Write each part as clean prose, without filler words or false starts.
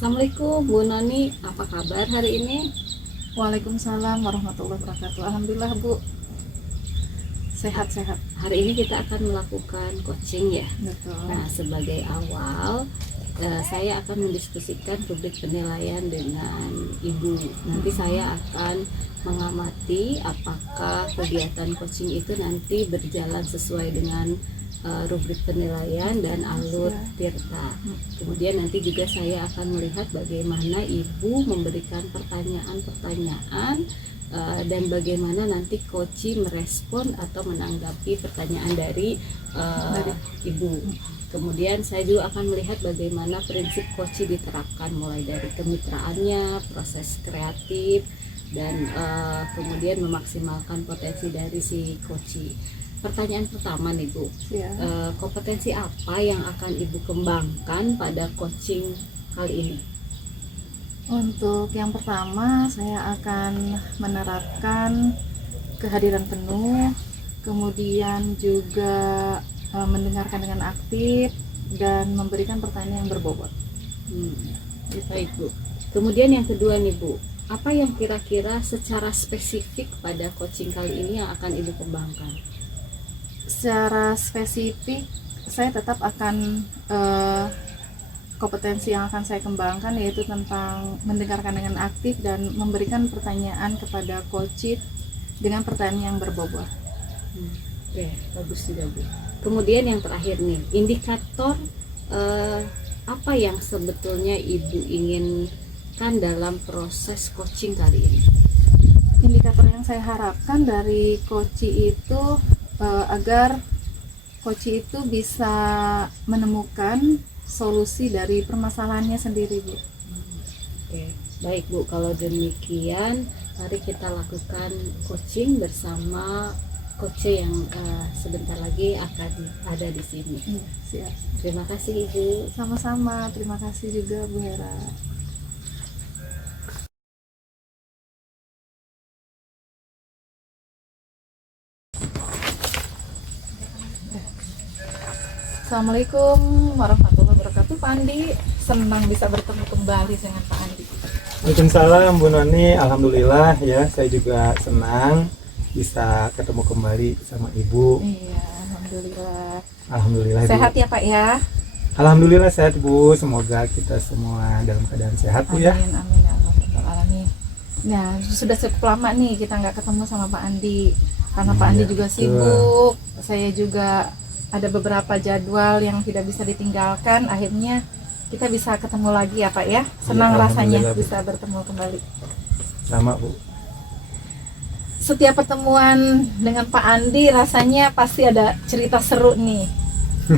Assalamualaikum Bu Noni, apa kabar hari ini? Waalaikumsalam warahmatullahi wabarakatuh. Alhamdulillah Bu, sehat-sehat. Hari ini kita akan melakukan coaching ya. Betul. Nah, sebagai awal saya akan mendiskusikan rubrik penilaian dengan Ibu. Nanti saya akan mengamati apakah kegiatan coaching itu nanti berjalan sesuai dengan rubrik penilaian dan alur Tirta. Kemudian nanti juga saya akan melihat bagaimana Ibu memberikan pertanyaan-pertanyaan dan bagaimana nanti coach merespon atau menanggapi pertanyaan dari Ibu. Kemudian saya juga akan melihat bagaimana prinsip coach diterapkan, mulai dari kemitraannya, proses kreatif, dan kemudian memaksimalkan potensi dari si coach. Pertanyaan pertama nih Bu, kompetensi apa yang akan Ibu kembangkan pada coaching kali ini? Untuk yang pertama, saya akan menerapkan kehadiran penuh, kemudian juga mendengarkan dengan aktif dan memberikan pertanyaan yang berbobot. Baik Bu. Kemudian yang kedua nih Bu, apa yang kira-kira secara spesifik pada coaching kali ini yang akan Ibu kembangkan? Secara spesifik, saya tetap akan kompetensi yang akan saya kembangkan yaitu tentang mendengarkan dengan aktif dan memberikan pertanyaan kepada coach dengan pertanyaan yang berbobot. Oke, bagus juga Bu. Kemudian yang terakhir nih, indikator apa yang sebetulnya Ibu inginkan dalam proses coaching kali ini? Indikator yang saya harapkan dari coach itu agar coach itu bisa menemukan solusi dari permasalahannya sendiri Bu. Oke, baik Bu, kalau demikian mari kita lakukan coaching bersama coach yang sebentar lagi akan ada di sini. Siap. Terima kasih Ibu. Sama-sama, terima kasih juga Bu Hera. Assalamualaikum warahmatullahi wabarakatuh. Pak Andi, senang bisa bertemu kembali dengan Pak Andi. Waalaikumsalam Bu Noni, alhamdulillah ya, saya juga senang bisa ketemu kembali sama Ibu. Iya, alhamdulillah. Alhamdulillah Sehat Bu. ya Pak ya? Alhamdulillah sehat Bu, semoga kita semua dalam keadaan sehat Bu ya. Amin, amin, ya Allah, rabbal alamin. Nah, sudah cukup lama nih kita nggak ketemu sama Pak Andi, karena Pak Andi juga betul. sibuk, saya juga ada beberapa jadwal yang tidak bisa ditinggalkan. Akhirnya kita bisa ketemu lagi ya Pak ya. Senang Iya, rasanya alhamdulillah, Bu. bisa bertemu kembali. Sama Bu. Setiap pertemuan dengan Pak Andi rasanya pasti ada cerita seru nih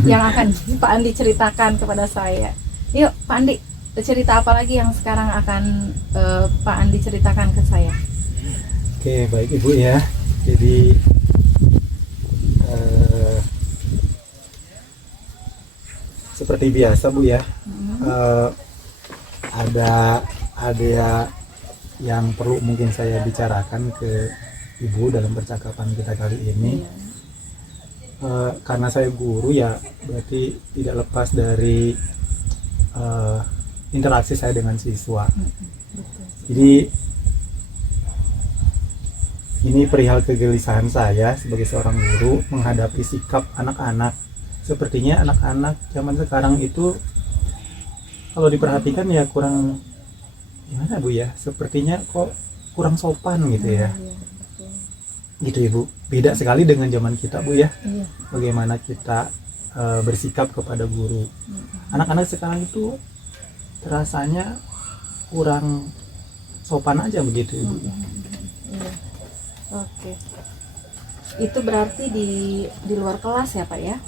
yang akan Pak Andi ceritakan kepada saya. Yuk Pak Andi, cerita apa lagi yang sekarang akan Pak Andi ceritakan ke saya? Oke, baik Ibu ya. Jadi seperti biasa Bu ya, ada yang perlu mungkin saya bicarakan ke Ibu dalam percakapan kita kali ini. Karena saya guru ya, berarti tidak lepas dari interaksi saya dengan siswa. Jadi ini perihal kegelisahan saya sebagai seorang guru menghadapi sikap anak-anak. Sepertinya anak-anak zaman sekarang itu kalau diperhatikan ya kurang, gimana Bu ya, sepertinya kok kurang sopan gitu ya. Gitu Ibu, beda sekali dengan zaman kita Bu ya. Bagaimana kita bersikap kepada guru. Anak-anak sekarang itu rasanya kurang sopan aja begitu Ibu. Oke. Itu berarti di luar kelas ya Pak ya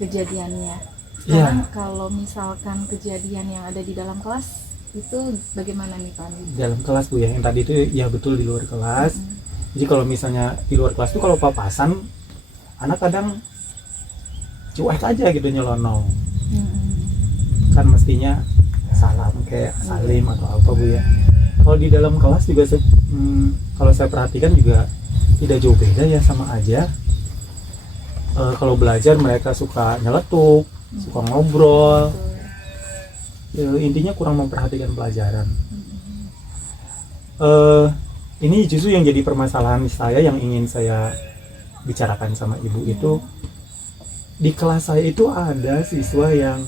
kejadiannya. Sekarang kalau misalkan kejadian yang ada di dalam kelas itu bagaimana nih Pak? Dalam kelas Bu ya, yang tadi itu ya betul di luar kelas. Jadi kalau misalnya di luar kelas tuh kalau papasan anak kadang cuek aja gitu, nyelonong. Kan mestinya salam kayak salim atau apa Bu ya. Kalau di dalam kelas juga kalau saya perhatikan juga tidak jauh beda ya, sama aja. Kalau belajar mereka suka nyeletuk, suka ngobrol. Intinya kurang memperhatikan pelajaran. Ini justru yang jadi permasalahan saya yang ingin saya bicarakan sama ibu itu. Di kelas saya itu ada siswa yang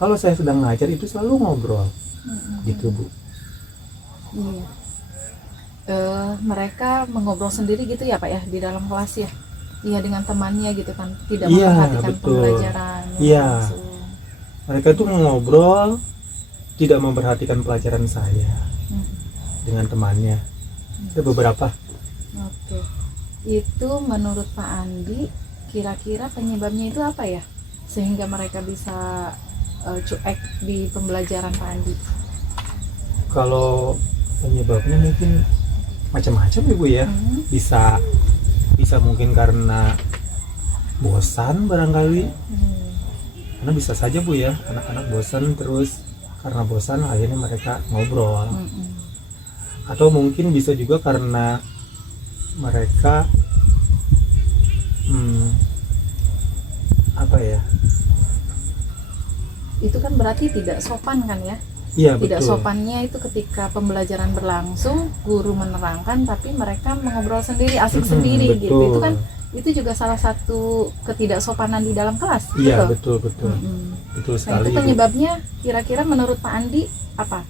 kalau saya sedang ngajar itu selalu ngobrol, gitu Bu. Iya. Mereka mengobrol sendiri gitu ya Pak ya di dalam kelas ya? Iya, dengan temannya gitu kan, tidak Iya, memperhatikan betul. pembelajaran. Iya. Mereka itu ngobrol, tidak memperhatikan pelajaran saya dengan temannya. Ada beberapa. Oke. Itu menurut Pak Andi, kira-kira penyebabnya itu apa ya? Sehingga mereka bisa cuek di pembelajaran Pak Andi. Kalau penyebabnya mungkin macam-macam Ibu ya. Bisa mungkin karena bosan barangkali. Karena bisa saja Bu ya, anak-anak bosan, terus karena bosan akhirnya mereka ngobrol. Atau mungkin bisa juga karena mereka apa ya? Itu kan berarti tidak sopan kan ya? Iya, Tidak betul. sopannya itu ketika pembelajaran berlangsung, guru menerangkan tapi mereka mengobrol sendiri, asik sendiri gitu. Betul. Itu kan itu juga salah satu ketidaksopanan di dalam kelas. Iya, betul. betul. Betul Nah, sekali. itu Bu. penyebabnya kira-kira menurut Pak Andi apa?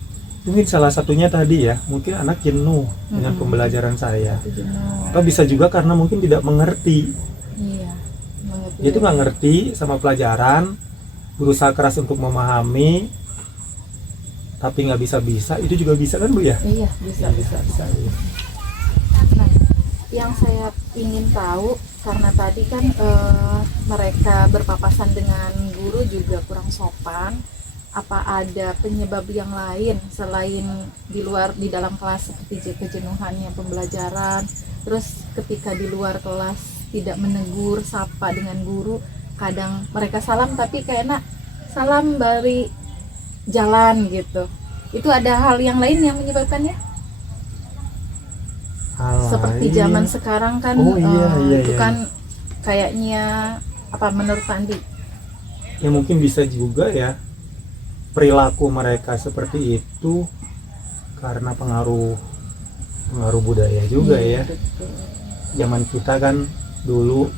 Mungkin salah satunya tadi ya, mungkin anak jenuh dengan pembelajaran saya. Itu jenuh. Atau bisa juga karena mungkin tidak mengerti. Iya. mengerti. Dia tuh nggak ngerti sama pelajaran, berusaha keras untuk memahami, tapi nggak bisa-bisa. Itu juga bisa kan Bu ya? Iya, bisa. Iya. Nah, yang saya ingin tahu karena tadi kan mereka berpapasan dengan guru juga kurang sopan. Apa ada penyebab yang lain selain di dalam kelas seperti kejenuhannya pembelajaran, terus ketika di luar kelas tidak menegur sapa dengan guru, kadang mereka salam tapi kayaknya salam dari jalan gitu. Itu ada hal yang lain yang menyebabkannya? Seperti zaman sekarang kan itu kan kayaknya apa menurut Pak Andi? Ya mungkin bisa juga ya, perilaku mereka seperti itu karena pengaruh budaya juga ya. Betul. Zaman kita kan dulu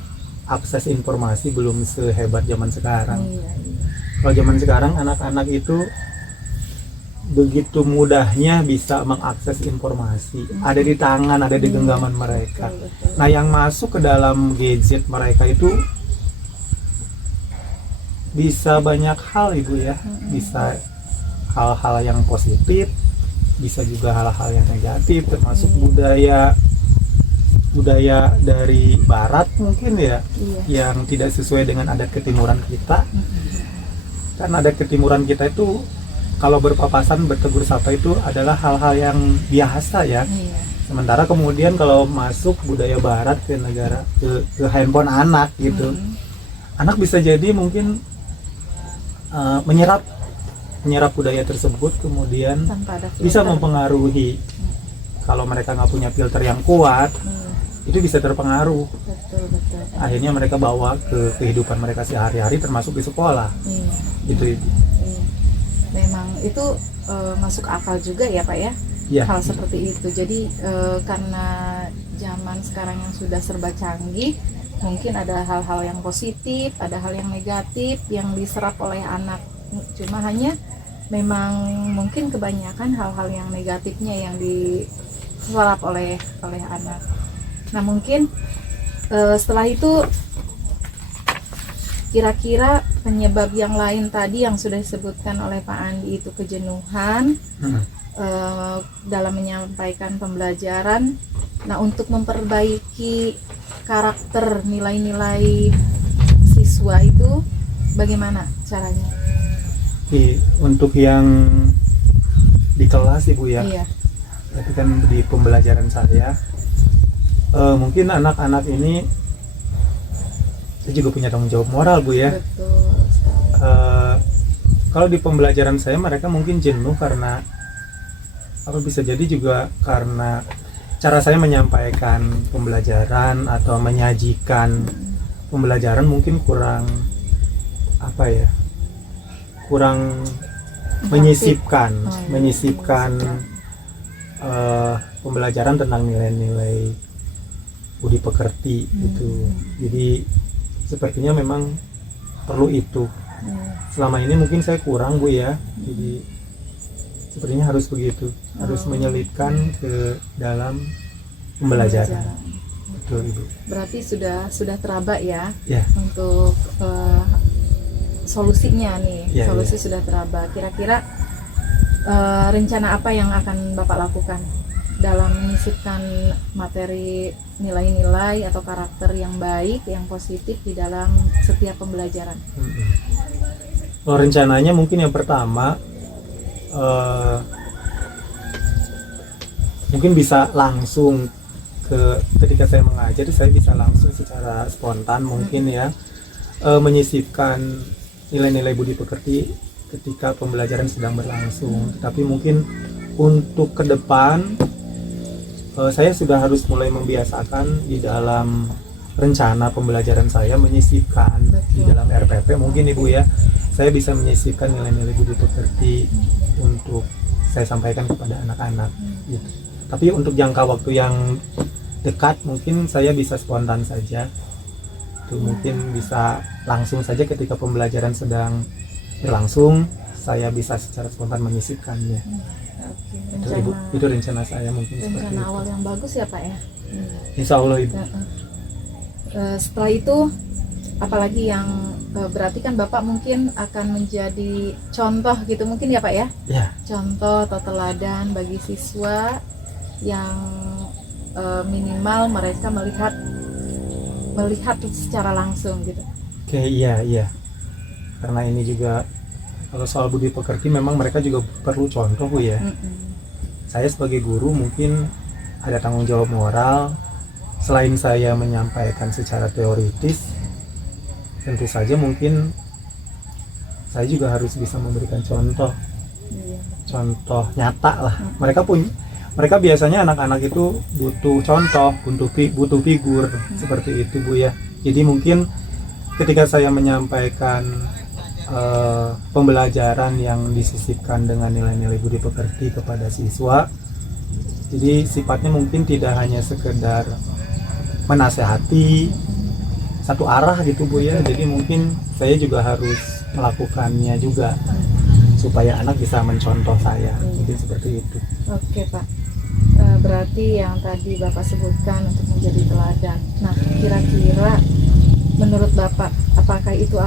akses informasi belum sehebat zaman sekarang. Iya. Kalau zaman sekarang anak-anak itu begitu mudahnya bisa mengakses informasi, ada di tangan, ada di genggaman mereka. Betul. Nah, yang masuk ke dalam gadget mereka itu bisa banyak hal Ibu ya, bisa hal-hal yang positif, bisa juga hal-hal yang negatif, termasuk budaya dari barat mungkin ya, yang tidak sesuai dengan adat ketimuran kita. Karena adat ketimuran kita itu kalau berpapasan, bertegur sapa itu adalah hal-hal yang biasa ya. Sementara kemudian kalau masuk budaya barat ke negara ke handphone anak gitu, anak bisa jadi mungkin menyerap budaya tersebut, kemudian bisa mempengaruhi. Kalau mereka nggak punya filter yang kuat, itu bisa terpengaruh. Betul. Akhirnya mereka bawa ke kehidupan mereka sehari-hari, termasuk di sekolah. Gitu. Memang itu masuk akal juga ya Pak ya, hal seperti itu. Jadi karena zaman sekarang yang sudah serba canggih, mungkin ada hal-hal yang positif, ada hal yang negatif yang diserap oleh anak. Cuma hanya memang mungkin kebanyakan hal-hal yang negatifnya yang diserap oleh anak. Nah, mungkin setelah itu kira-kira penyebab yang lain tadi yang sudah disebutkan oleh Pak Andi itu kejenuhan dalam menyampaikan pembelajaran. Nah, untuk memperbaiki karakter nilai-nilai siswa itu bagaimana caranya? Untuk yang di kelas Ibu ya, tapi kan di pembelajaran saya mungkin anak-anak ini saya juga punya tanggung jawab moral Bu ya. Betul. kalau di pembelajaran saya mereka mungkin jenuh karena apa, bisa jadi juga karena cara saya menyampaikan pembelajaran atau menyajikan pembelajaran mungkin kurang apa ya, kurang menyisipkan pembelajaran tentang nilai-nilai budi pekerti gitu. Jadi sepertinya memang perlu itu. Selama ini mungkin saya kurang Bu ya. Jadi sepertinya harus begitu, harus menyelipkan ke dalam pembelajaran. Betul Ibu. Berarti sudah teraba ya, Ya. untuk solusinya nih. Ya, Solusi sudah teraba. Kira-kira rencana apa yang akan Bapak lakukan dalam menyisipkan materi nilai-nilai atau karakter yang baik, yang positif di dalam setiap pembelajaran? Oh, rencananya mungkin yang pertama mungkin bisa langsung ketika saya mengajar, saya bisa langsung secara spontan mungkin ya menyisipkan nilai-nilai budi pekerti ketika pembelajaran sedang berlangsung. Tapi mungkin untuk ke depan saya sudah harus mulai membiasakan di dalam rencana pembelajaran saya menyisipkan di dalam RPP mungkin Ibu ya, saya bisa menyisipkan nilai-nilai budi pekerti untuk saya sampaikan kepada anak-anak gitu. Tapi untuk jangka waktu yang dekat mungkin saya bisa spontan saja. Itu mungkin bisa langsung saja ketika pembelajaran sedang berlangsung, saya bisa secara spontan menyisipkannya. Oke, Itu rencana saya mungkin seperti rencana itu. awal yang bagus ya Pak ya. Insya Allah Ibu. Setelah itu apalagi yang berarti kan Bapak mungkin akan menjadi contoh gitu mungkin ya Pak ya? Ya. Contoh atau teladan bagi siswa yang minimal mereka melihat secara langsung gitu. Oke, iya. Karena ini juga kalau soal budi pekerti memang mereka juga perlu contoh Bu ya. Saya sebagai guru mungkin ada tanggung jawab moral. Selain saya menyampaikan secara teoritis, tentu saja mungkin saya juga harus bisa memberikan contoh nyata lah. Mereka biasanya anak-anak itu butuh contoh, butuh figur seperti itu Bu ya. Jadi mungkin ketika saya menyampaikan pembelajaran yang disisipkan dengan nilai-nilai budi pekerti kepada siswa, jadi sifatnya mungkin tidak hanya sekedar menasehati satu arah gitu Bu ya. Jadi mungkin saya juga harus melakukannya juga supaya anak bisa mencontoh saya, mungkin seperti itu. Oke Pak, berarti yang tadi Bapak sebutkan untuk menjadi teladan. Nah, kira-kira menurut Bapak apakah itu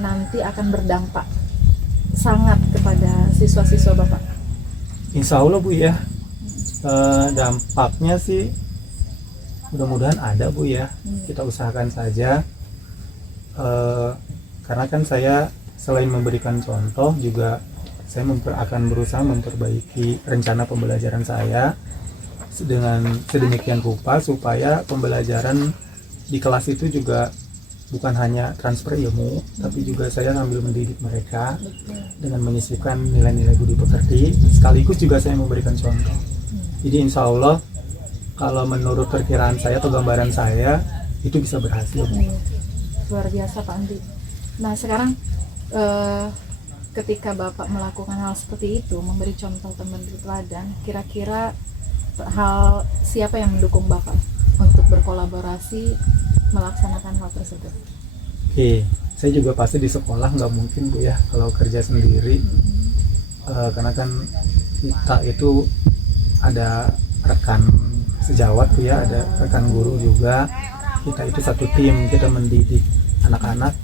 nanti akan berdampak sangat kepada siswa-siswa Bapak? Insya Allah Bu ya, dampaknya sih mudah-mudahan ada Bu ya. Kita usahakan saja, karena kan saya selain memberikan contoh juga saya akan berusaha memperbaiki rencana pembelajaran saya dengan sedemikian rupa supaya pembelajaran di kelas itu juga bukan hanya transfer ilmu, tapi juga saya sambil mendidik mereka dengan menyisipkan nilai-nilai budi pekerti, sekaligus juga saya memberikan contoh. Jadi insya Allah kalau menurut perkiraan saya atau gambaran saya itu bisa berhasil. Luar biasa Pak Andi. Nah sekarang ketika Bapak melakukan hal seperti itu, memberi contoh teman teladan, kira-kira siapa yang mendukung Bapak untuk berkolaborasi melaksanakan hal tersebut? Oke, saya juga pasti di sekolah nggak mungkin Bu ya kalau kerja sendiri, karena kan kita itu ada rekan sejawat Bu ya, ada rekan guru juga, kita itu satu tim, kita mendidik anak-anak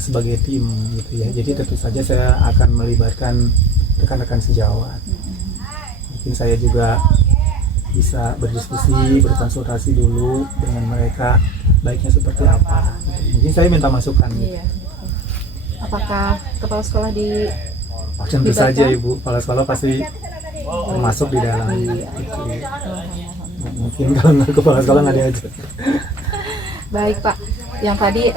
sebagai tim gitu ya. Jadi tentu saja saya akan melibatkan rekan-rekan sejawat. Mungkin saya juga bisa berdiskusi, berkonsultasi dulu dengan mereka baiknya seperti apa. Mungkin saya minta masukan. Iya. Apakah kepala sekolah Tentu saja Ibu, kepala sekolah pasti termasuk di dalam. Iya. Gitu. Mungkin kalau nggak kepala sekolah nggak diajak. Baik Pak, yang tadi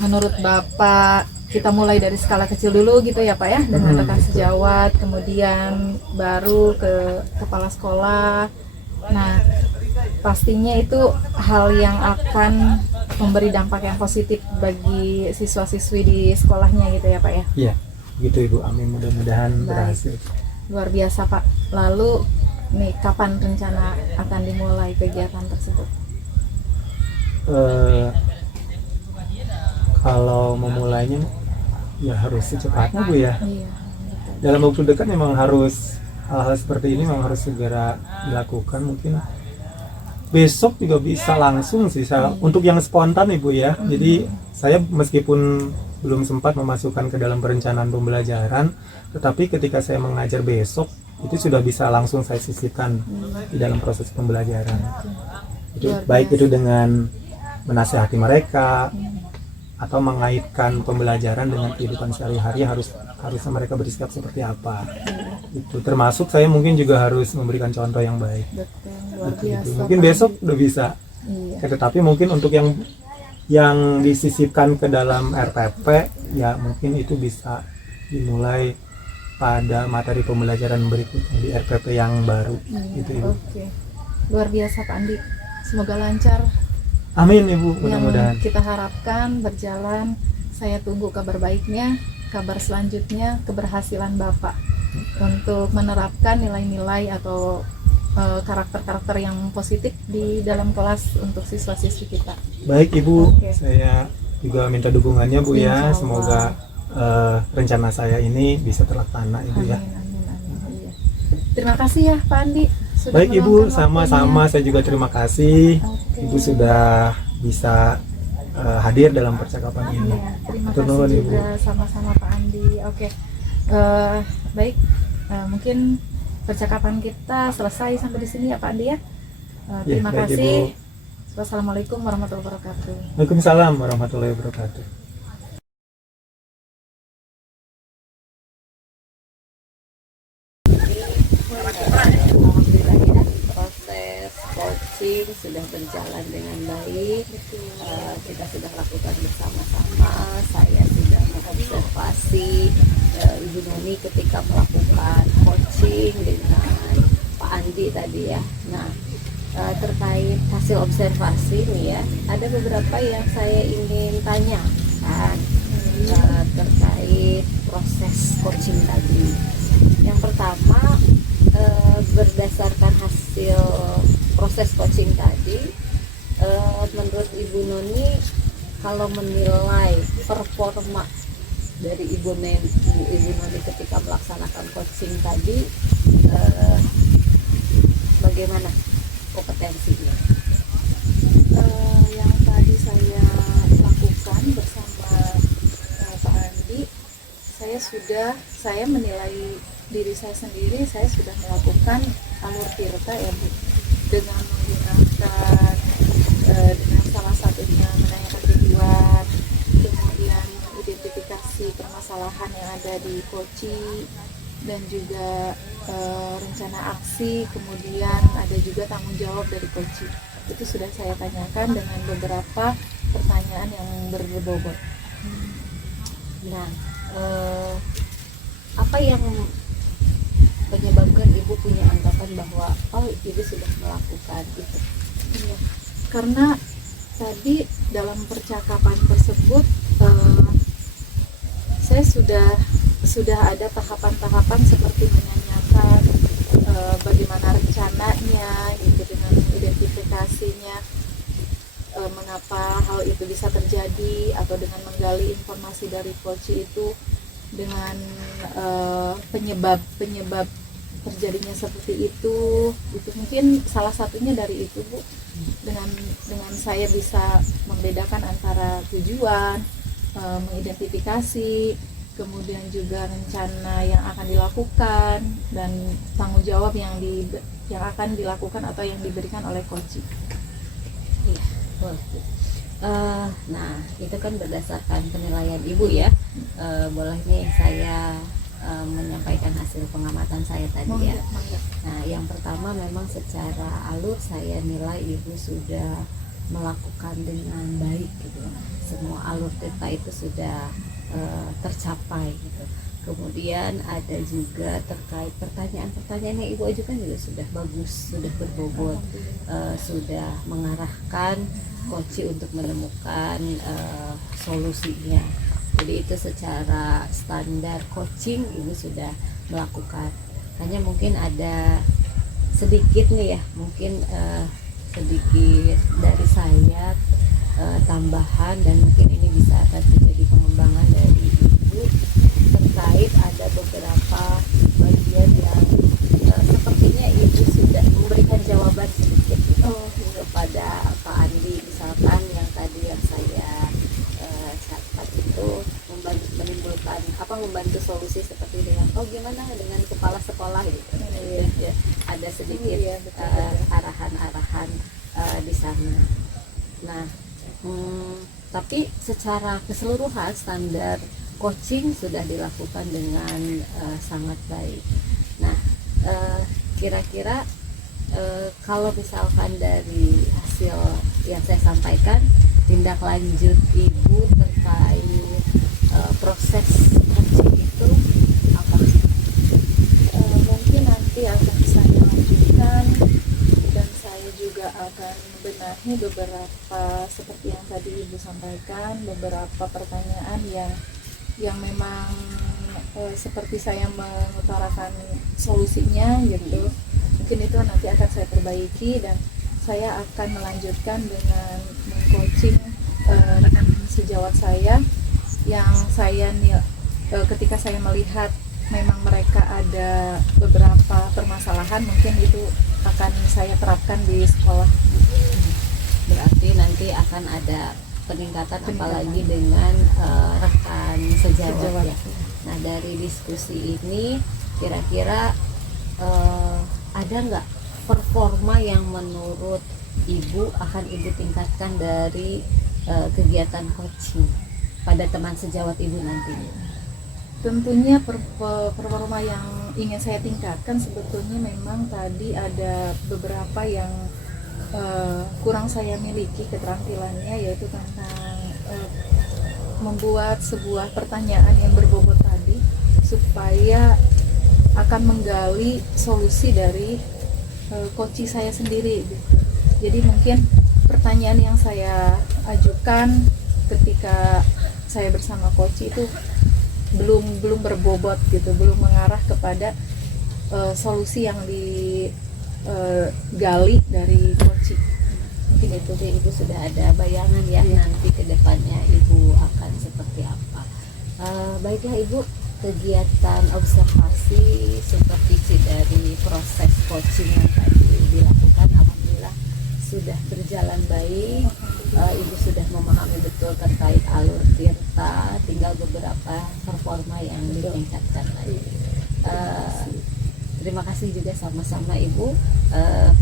menurut Bapak kita mulai dari skala kecil dulu gitu ya Pak ya, dengan rekan sejawat, kemudian baru ke kepala sekolah. Nah, pastinya itu hal yang akan memberi dampak yang positif bagi siswa-siswi di sekolahnya gitu ya Pak ya. Iya, gitu Ibu. Amin, mudah-mudahan Baik. berhasil. Luar biasa Pak. Lalu nih kapan rencana akan dimulai kegiatan tersebut? Kalau memulainya ya harus secepatnya Bu ya. Iya. Dalam waktu dekat memang harus hal-hal seperti ini memang harus segera dilakukan. Mungkin besok juga bisa langsung sih untuk yang spontan Ibu ya. Jadi saya meskipun belum sempat memasukkan ke dalam perencanaan pembelajaran, tetapi ketika saya mengajar besok itu sudah bisa langsung saya sisipkan di dalam proses pembelajaran. Itu baik itu dengan menasihati mereka atau mengaitkan pembelajaran dengan kehidupan sehari-hari, harusnya mereka bersikap seperti apa. Itu termasuk saya mungkin juga harus memberikan contoh yang baik. Betul, luar biasa. Mungkin Pak. besok udah bisa. Iya. Tetapi mungkin untuk yang disisipkan ke dalam RPP ya mungkin itu bisa dimulai pada materi pembelajaran berikutnya di RPP yang baru gitu Ibu. Oke. Luar biasa Pak Andi. Semoga lancar. Amin Ibu, mudah-mudahan. Yang kita harapkan berjalan. Saya tunggu kabar baiknya, kabar selanjutnya, keberhasilan Bapak untuk menerapkan nilai-nilai atau karakter-karakter yang positif di dalam kelas untuk siswa-siswi kita. Baik Ibu, Oke. saya juga minta dukungannya Bu Insya ya. Allah. Semoga rencana saya ini bisa terlaksana Ibu ya. Amin. Iya. Terima kasih ya Pak Andi. Sudah Baik Ibu, meluangkan sama-sama waktunya. saya juga terima kasih. Oke. Ibu sudah bisa hadir dalam percakapan ini. Iya, terima Hatur kasih nuhun, Ibu. juga sama-sama Pak Andi. Oke, baik, mungkin percakapan kita selesai sampai di sini ya Pak Andi ya. Ya, Terima baik, kasih. Ibu. Wassalamualaikum warahmatullahi wabarakatuh. Waalaikumsalam warahmatullahi wabarakatuh. Alhamdulillah ya, proses coaching sudah berjalan dengan baik. Kita sudah lakukan bersama-sama. Saya sudah mengobservasi Ibu Noni ketika melakukan coaching dengan Pak Andi tadi ya. Nah, terkait hasil observasi nih ya, ada beberapa yang saya ingin tanyakan terkait proses coaching tadi. Yang pertama, berdasarkan hasil proses coaching tadi, menurut Ibu Noni, kalau menilai performa dari Ibu Noni ketika melaksanakan coaching tadi, bagaimana kompetensinya? Yang tadi saya lakukan bersama Pak Andi, saya menilai diri saya sendiri, saya sudah melakukan alur tirta ya Bu, dengan menggunakan dengan salah satunya menanyakan tujuan, kemudian identifikasi permasalahan yang ada di Koci, dan juga rencana aksi, kemudian ada juga tanggung jawab dari Koci. Itu sudah saya tanyakan dengan beberapa pertanyaan yang berbobot. Nah, apa yang menyebabkan Ibu punya anggapan bahwa Ibu sudah melakukan itu? Iya, karena tadi dalam percakapan tersebut saya sudah ada tahapan-tahapan seperti menanyakan bagaimana rencananya gitu, dengan identifikasinya, mengapa hal itu bisa terjadi, atau dengan menggali informasi dari coach itu, dengan penyebab terjadinya seperti itu mungkin salah satunya dari itu Bu, dengan saya bisa membedakan antara tujuan, mengidentifikasi, kemudian juga rencana yang akan dilakukan, dan tanggung jawab yang akan dilakukan atau yang diberikan oleh coach. Iya, boleh. Nah, itu kan berdasarkan penilaian Ibu ya. Boleh nih saya menyampaikan hasil pengamatan saya tadi ya. Nah, yang pertama memang secara alur saya nilai Ibu sudah melakukan dengan baik gitu ya. Semua alur tirta itu sudah tercapai gitu. Kemudian ada juga terkait pertanyaan-pertanyaan yang Ibu ajukan juga sudah bagus, sudah berbobot, sudah mengarahkan coach untuk menemukan solusinya. Jadi itu secara standar coaching Ibu sudah melakukan. Hanya mungkin ada sedikit nih ya, mungkin sedikit dari saya tambahan, dan mungkin ini bisa akan menjadi pengembangan dari Ibu terkait ada beberapa bagian yang sepertinya Ibu sudah memberikan jawaban sedikit kepada Pak Andi. Misalkan yang tadi yang saya catat itu menimbulkan membantu solusi seperti dengan gimana dengan kepala sekolah gitu. Ya, ada sedikit arahan-arahan di sana. Nah, tapi secara keseluruhan standar coaching sudah dilakukan dengan sangat baik. Nah, kira-kira kalau misalkan dari hasil yang saya sampaikan, tindak lanjut Ibu terkait proses coaching itu apa sih? Mungkin nanti akan saya lanjutkan, dan saya juga akan membenahi beberapa seperti yang tadi Ibu sampaikan, beberapa pertanyaan yang memang seperti saya mengutarakan solusinya gitu. Mungkin itu nanti akan saya perbaiki, dan saya akan melanjutkan dengan mengcoaching rekan sejawat saya yang ketika saya melihat memang mereka ada beberapa permasalahan, mungkin itu akan saya terapkan di sekolah. Berarti nanti akan ada peningkatan. Apalagi dengan rekan sejawat ya. Nah, dari diskusi ini kira-kira ada nggak performa yang menurut Ibu akan Ibu tingkatkan dari kegiatan coaching pada teman sejawat Ibu nanti? Tentunya performa yang ingin saya tingkatkan sebetulnya memang tadi ada beberapa yang kurang saya miliki keterampilannya, yaitu tentang membuat sebuah pertanyaan yang berbobot tadi supaya akan menggali solusi dari coach saya sendiri gitu. Jadi mungkin pertanyaan yang saya ajukan ketika saya bersama coach itu belum berbobot gitu, belum mengarah kepada solusi yang digali dari coach. Mungkin itu Ibu sudah ada bayangan ya, nanti ke depannya Ibu akan seperti apa. Baiklah Ibu, kegiatan observasi seperti dari proses coaching yang tadi dilakukan alhamdulillah sudah berjalan baik. Ibu sudah memahami betul terkait alur tirta, tinggal beberapa performa yang ditingkatkan lagi. Terima kasih juga sama-sama Ibu.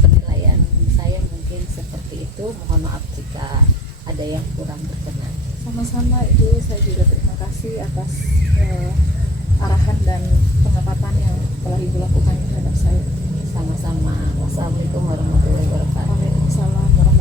Penilaian saya mungkin seperti itu. Mohon maaf jika ada yang kurang berkenan. Sama-sama Ibu, saya juga terima kasih atas arahan dan pengamatan yang telah Ibu lakukan terhadap saya. Sama-sama. Wassalamualaikum warahmatullahi wabarakatuh. Waalaikumsalam warahmatullahi wabarakatuh.